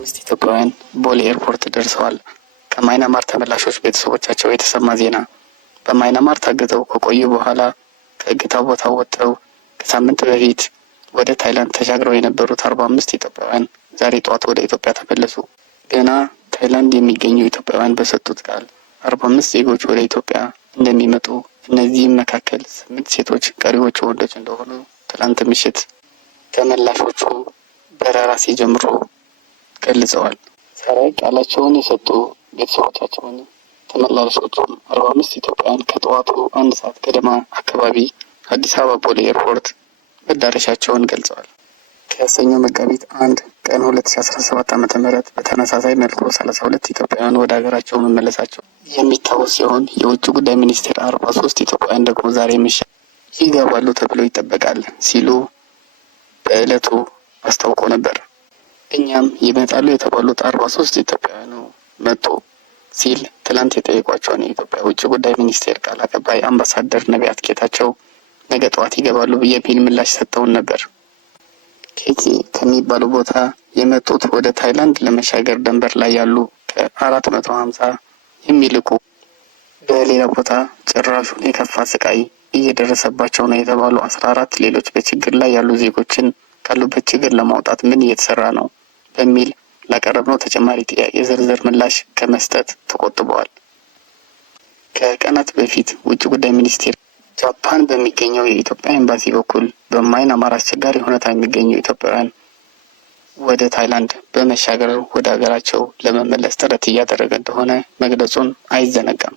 45 ኢትዮጵያውያን ቦሌ ኤርፖርት ደርሰዋል። ከማይናማር ተመላሾች ቤተሰቦቻቸው የተሰማ ዜና። በማይናማር ታግተው ከቆዩ በኋላ ከእገታው ቦታ ወጥተው ከሳምንት በፊት ወደ ታይላንድ ተሻግረው የነበሩት 45 ኢትዮጵያውያን ዛሬ ጠዋት ወደ ኢትዮጵያ ተመለሱ። ገና ታይላንድ የሚገኙ ኢትዮጵያውያን በሰጡት ቃል 45 ዜጎች ወደ ኢትዮጵያ እንደሚመጡ፣ እነዚህም መካከል 8 ሴቶች ቀሪዎቹ ወንዶች እንደሆኑ ትላንት ምሽት ተመላሾቹ በረራ ሲጀምሩ ገልጸዋል። ዛሬ ቃላቸውን የሰጡ ቤተሰቦቻቸውን ተመላሾቹም 45 ኢትዮጵያውያን ከጠዋቱ 1 ሰዓት ገደማ አካባቢ አዲስ አበባ ቦሌ ኤርፖርት መዳረሻቸውን ገልጸዋል። ከሰኞ መጋቢት 1 ቀን 2017 ዓ.ም በተመሳሳይ መልኩ 32 ኢትዮጵያውያን ወደ ሀገራቸው መመለሳቸው የሚታወስ ሲሆን የውጭ ጉዳይ ሚኒስቴር 43 ኢትዮጵያውያን ደግሞ ዛሬ ምሽት ይገባሉ ተብሎ ይጠበቃል ሲሉ በዕለቱ አስታውቆ ነበር። እኛም ይመጣሉ የተባሉት 43 ኢትዮጵያውያኑ መጡ ሲል ትላንት የጠየቋቸውን የኢትዮጵያ ውጭ ጉዳይ ሚኒስቴር ቃል አቀባይ አምባሳደር ነቢያት ጌታቸው ነገ ጠዋት ይገባሉ የሚል ምላሽ ሰጥተውን ነበር። ኬቲ ከሚባሉ ቦታ የመጡት ወደ ታይላንድ ለመሻገር ድንበር ላይ ያሉ ከ450 የሚልቁ በሌላ ቦታ ጭራሹን የከፋ ስቃይ እየደረሰባቸው ነው የተባሉ 14 ሌሎች በችግር ላይ ያሉ ዜጎችን ካሉበት ችግር ለማውጣት ምን እየተሰራ ነው በሚል ላቀረብነው ተጨማሪ ጥያቄ ዝርዝር ምላሽ ከመስጠት ተቆጥበዋል። ከቀናት በፊት ውጭ ጉዳይ ሚኒስቴር ጃፓን በሚገኘው የኢትዮጵያ ኤምባሲ በኩል በማይናማር አስቸጋሪ ሁኔታ የሚገኙ ኢትዮጵያውያን ወደ ታይላንድ በመሻገር ወደ ሀገራቸው ለመመለስ ጥረት እያደረገ እንደሆነ መግለጹን አይዘነጋም።